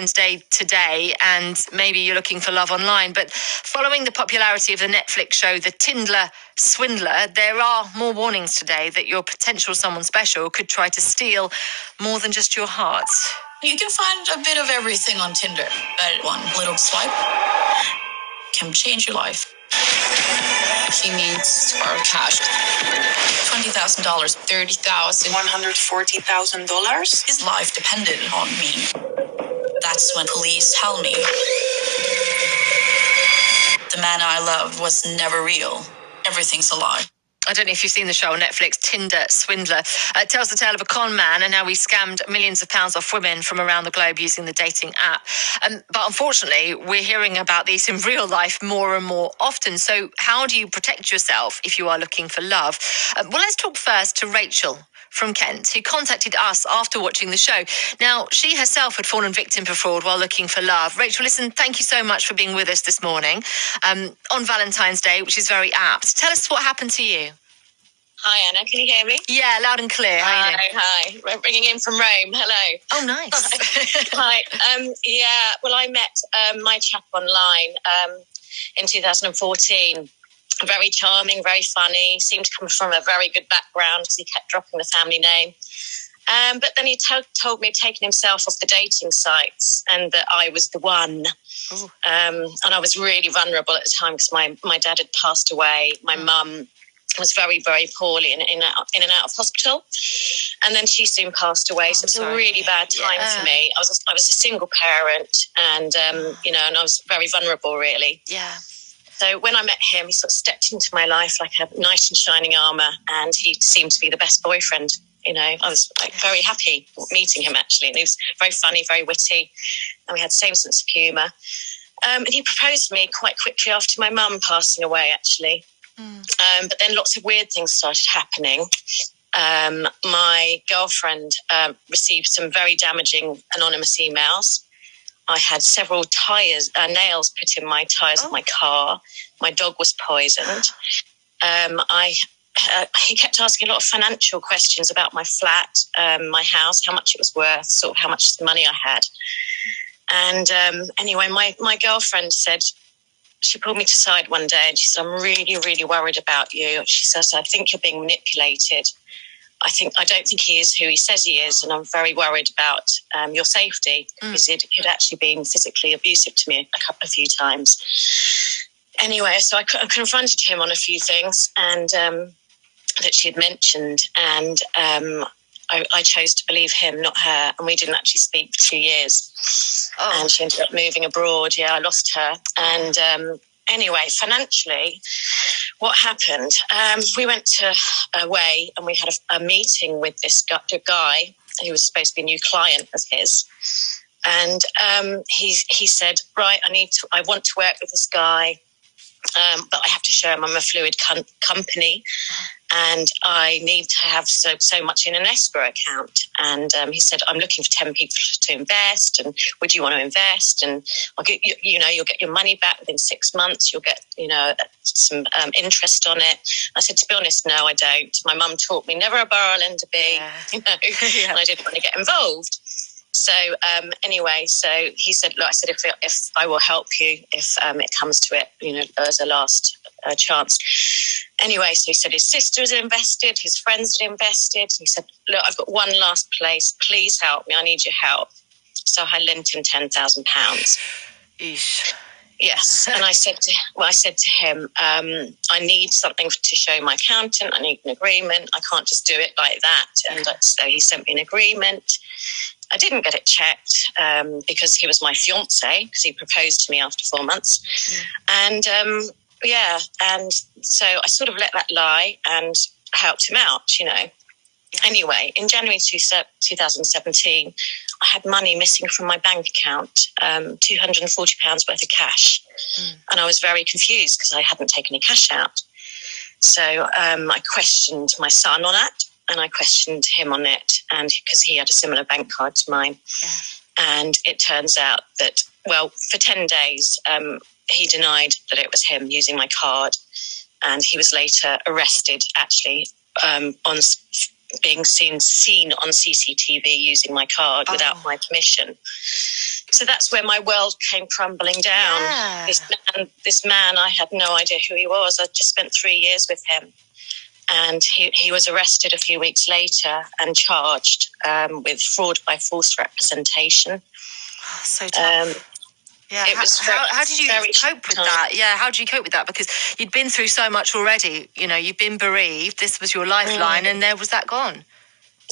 Valentine's Day today, and maybe you're looking for love online. But following the popularity of the Netflix show The Tinder Swindler, there are more warnings today that your potential someone special could try to steal more than just your heart. You can find a bit of everything on Tinder, but one little swipe can change your life. She needs to borrow cash. $20,000, $30,000, $140,000. His life depended on me. That's when police tell me the man I loved was never real. Everything's a lie. I don't know if you've seen the show on Netflix, Tinder Swindler. It tells the tale of a con man and how he scammed millions of pounds off women from around the globe using the dating app. But unfortunately, we're hearing about these in real life more and more often. So how do you protect yourself if you are looking for love? Well, let's talk first to Rachel from Kent, who contacted us after watching the show. Now, she herself had fallen victim to fraud while looking for love. Rachel, listen, thank you so much for being with us this morning on Valentine's Day, which is very apt. Tell us what happened to you. Hi, Anna. Can you hear me? Yeah, loud and clear. Hi. We're ringing in from Rome. Hello. Oh, nice. Hi. Well, I met my chap online in 2014. Very charming, very funny. Seemed to come from a very good background because he kept dropping the family name. But then he told me he'd taken himself off the dating sites and that I was the one. And I was really vulnerable at the time because my dad had passed away. My mum was very, very poorly in and out of hospital. And then she soon passed away. So it's a really bad time for me. I was a single parent and, and I was very vulnerable, really. Yeah. So when I met him, he sort of stepped into my life like a knight in shining armour, and he seemed to be the best boyfriend. I was very happy meeting him, actually. And he was very funny, very witty, and we had the same sense of humour. And he proposed to me quite quickly after my mum passing away, actually. But then lots of weird things started happening. My girlfriend received some very damaging anonymous emails. I had several nails put in my tyres of my car. My dog was poisoned. He kept asking a lot of financial questions about my flat, my house, how much it was worth, sort of how much money I had. And anyway, my girlfriend said, she pulled me to the side one day and she said, I'm really, really worried about you. She says, I think you're being manipulated. I don't think he is who he says he is, and I'm very worried about your safety because he'd actually been physically abusive to me a few times. Anyway, so I confronted him on a few things and that she had mentioned, and I chose to believe him, not her, and we didn't actually speak for 2 years. And she ended up moving abroad. Yeah, I lost her. And anyway, financially, what happened? We went away and we had a meeting with this guy who was supposed to be a new client of his. And he said, right, I want to work with this guy, but I have to show him I'm a fluid company. And I need to have so much in an escrow account. And he said, I'm looking for 10 people to invest. And would you want to invest? And I'll get you'll get your money back within 6 months. You'll get, some interest on it. I said, to be honest, no, I don't. My mum taught me never a borrow, lend a be, and I didn't want to get involved. So anyway, so he said, look, I said, if I will help you, if it comes to it, as a last chance. Anyway, so he said his sister had invested, his friends had invested. He said, look, I've got one last place. Please help me. I need your help. So I lent him £10,000. Eesh. Yes. And I said to him, I need something to show my accountant. I need an agreement. I can't just do it like that. And so he sent me an agreement. I didn't get it checked because he was my fiancé, because he proposed to me after 4 months. And and so I sort of let that lie and helped him out, Anyway, in January 2017, I had money missing from my bank account, £240 worth of cash. And I was very confused because I hadn't taken any cash out. So I questioned my son on it, and I questioned him on it, and because he had a similar bank card to mine. And it turns out that, for 10 days, he denied that it was him using my card, and he was later arrested, actually, on being seen on CCTV using my card without my permission. So that's where my world came crumbling down. Yeah. This man, I had no idea who he was. I just spent 3 years with him. And he was arrested a few weeks later and charged with fraud by false representation. Oh, so tough. Yeah. How did you cope with that? Yeah, how did you cope with that? Because you'd been through so much already. You know, you'd been bereaved. This was your lifeline, and there was that gone.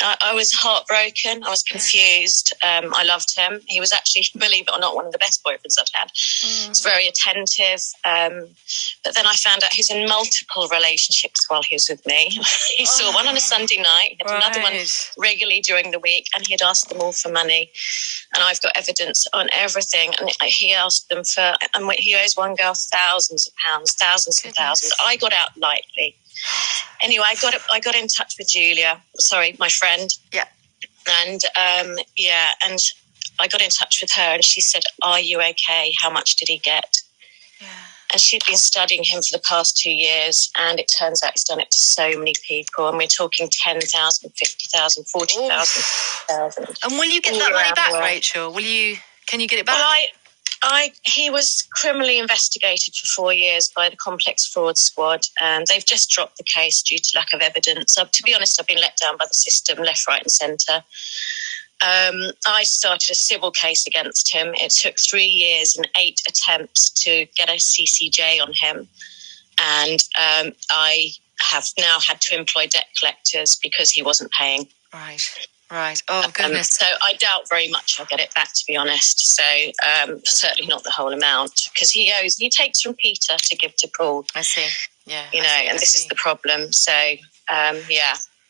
I was heartbroken. I was confused. I loved him. He was actually, believe it or not, one of the best boyfriends I've had. He was very attentive. But then I found out he's in multiple relationships while he was with me. He saw one on a Sunday night, he had another one regularly during the week, and he had asked them all for money. And I've got evidence on everything. And he asked them for, and he owes one girl thousands of pounds, thousands and thousands. I got out lightly. Anyway, I got in touch with Julia. Sorry, my friend. Yeah. And and I got in touch with her, and she said, "Are you okay? How much did he get?" Yeah. And she'd been studying him for the past 2 years, and it turns out he's done it to so many people. And we're talking 10,000, 50,000, 40,000. And will you get that money back, Rachel? Can you get it back? Well, he was criminally investigated for 4 years by the Complex Fraud Squad, and they've just dropped the case due to lack of evidence. To be honest, I've been let down by the system, left, right and centre. I started a civil case against him. It took 3 years and 8 attempts to get a CCJ on him. And I have now had to employ debt collectors because he wasn't paying. Right. Oh, goodness. So I doubt very much I'll get it back, to be honest. So certainly not the whole amount, because he takes from Peter to give to Paul. I see. Yeah. And this is the problem. So,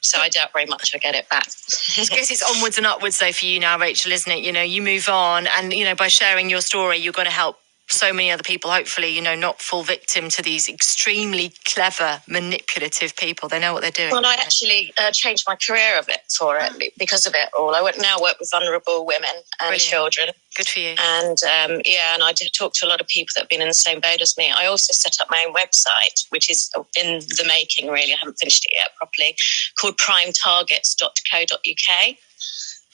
So I doubt very much I'll get it back. I guess it's onwards and upwards, though, for you now, Rachel, isn't it? You know, you move on and, by sharing your story, you're going to help so many other people, hopefully, not fall victim to these extremely clever, manipulative people. They know what they're doing. Well, I actually changed my career a bit for it because of it all. I now work with vulnerable women and children. Good for you. And and I did talk to a lot of people that have been in the same boat as me. I also set up my own website, which is in the making, really. I haven't finished it yet properly, called primetargets.co.uk.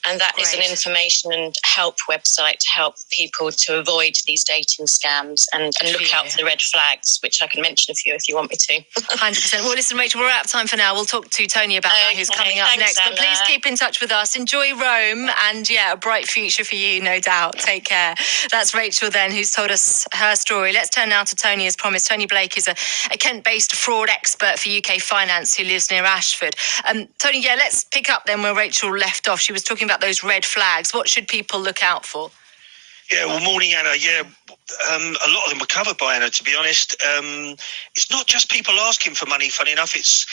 And that is an information and help website to help people to avoid these dating scams and look out for the red flags, which I can mention a few if you want me to. 100%. Well, listen, Rachel, we're out of time for now. We'll talk to Tony about that, who's coming up next. But please keep in touch with us. Enjoy Rome and, a bright future for you, no doubt. Take care. That's Rachel then, who's told us her story. Let's turn now to Tony, as promised. Tony Blake is a Kent-based fraud expert for UK finance who lives near Ashford. Tony, let's pick up then where Rachel left off. She was talking about those red flags. What should people look out for? Yeah, well, morning, Anna. Yeah, a lot of them were covered by Anna, to be honest. It's not just people asking for money, funny enough. It's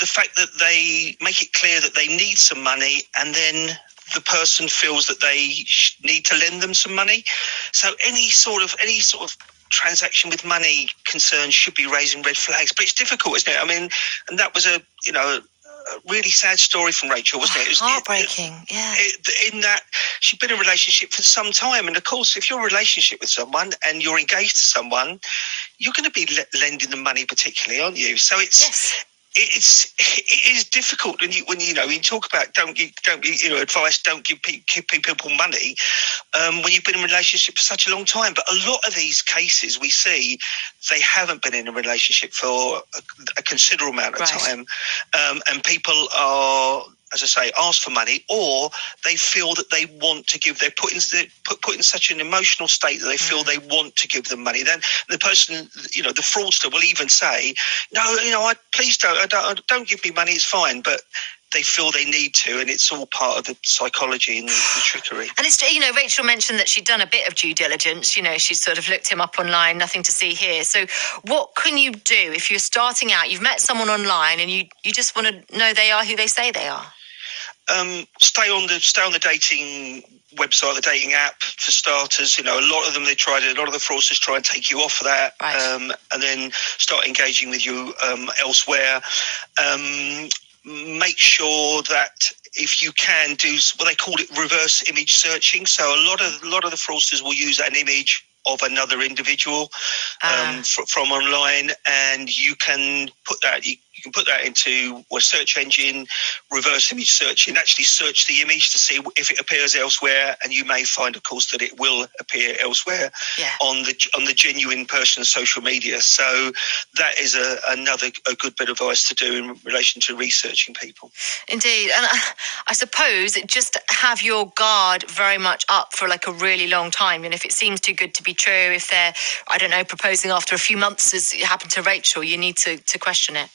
the fact that they make it clear that they need some money and then the person feels that they need to lend them some money. So any sort of transaction with money concerns should be raising red flags. But it's difficult, isn't it? I mean, and that was a really sad story from Rachel, wasn't it? It was heartbreaking, in that she'd been in a relationship for some time. And, of course, if you're in a relationship with someone and you're engaged to someone, you're going to be lending them money particularly, aren't you? So it is difficult when you talk about don't give advice, don't give people money when you've been in a relationship for such a long time. But a lot of these cases we see, they haven't been in a relationship for a considerable amount of time, and people are, as I say, ask for money, or they feel that they want to give. They're put in such an emotional state that they feel they want to give them money. Then the person, the fraudster, will even say, "No, please don't give me money. It's fine." But they feel they need to, and it's all part of the psychology and the trickery. And it's, Rachel mentioned that she'd done a bit of due diligence. She's sort of looked him up online, nothing to see here. So what can you do if you're starting out, you've met someone online and you just want to know they are who they say they are? Stay on the dating website, the dating app for starters. A lot of them, a lot of the fraudsters try and take you off of that, and then start engaging with you elsewhere. Make sure that if you can do what they call it, reverse image searching. So a lot of the fraudsters will use an image of another individual from online, and you can put that. You can put that into a search engine, reverse image search, and actually search the image to see if it appears elsewhere. And you may find, of course, that it will appear elsewhere on the genuine person's social media. So that is another good bit of advice to do in relation to researching people. Indeed. And I suppose just have your guard very much up for like a really long time. And if it seems too good to be true, if they're, I don't know, proposing after a few months, as it happened to Rachel, you need to question it.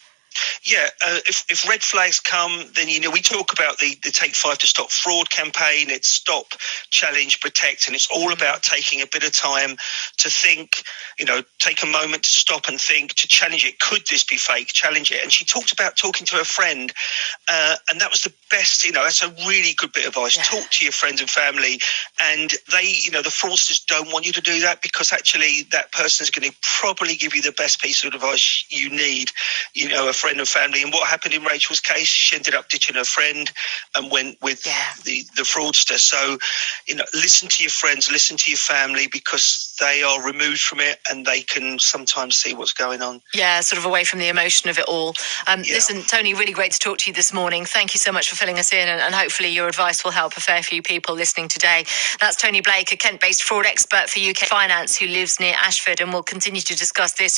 Yeah, if red flags come, then, we talk about the Take 5 to Stop Fraud campaign. It's stop, challenge, protect, and it's all about taking a bit of time to think, take a moment to stop and think, to challenge it. Could this be fake? Challenge it. And she talked about talking to her friend, and that was the best, that's a really good bit of advice. Yeah. Talk to your friends and family, and they, the fraudsters don't want you to do that, because actually that person is going to probably give you the best piece of advice you need, a friend and family. And what happened in Rachel's case, she ended up ditching her friend and went with the fraudster. So, listen to your friends, listen to your family, because they are removed from it and they can sometimes see what's going on. Yeah, sort of away from the emotion of it all. Listen, Tony, really great to talk to you this morning. Thank you so much for filling us in, and hopefully your advice will help a fair few people listening today. That's Tony Blake, a Kent-based fraud expert for UK finance who lives near Ashford, and we'll continue to discuss this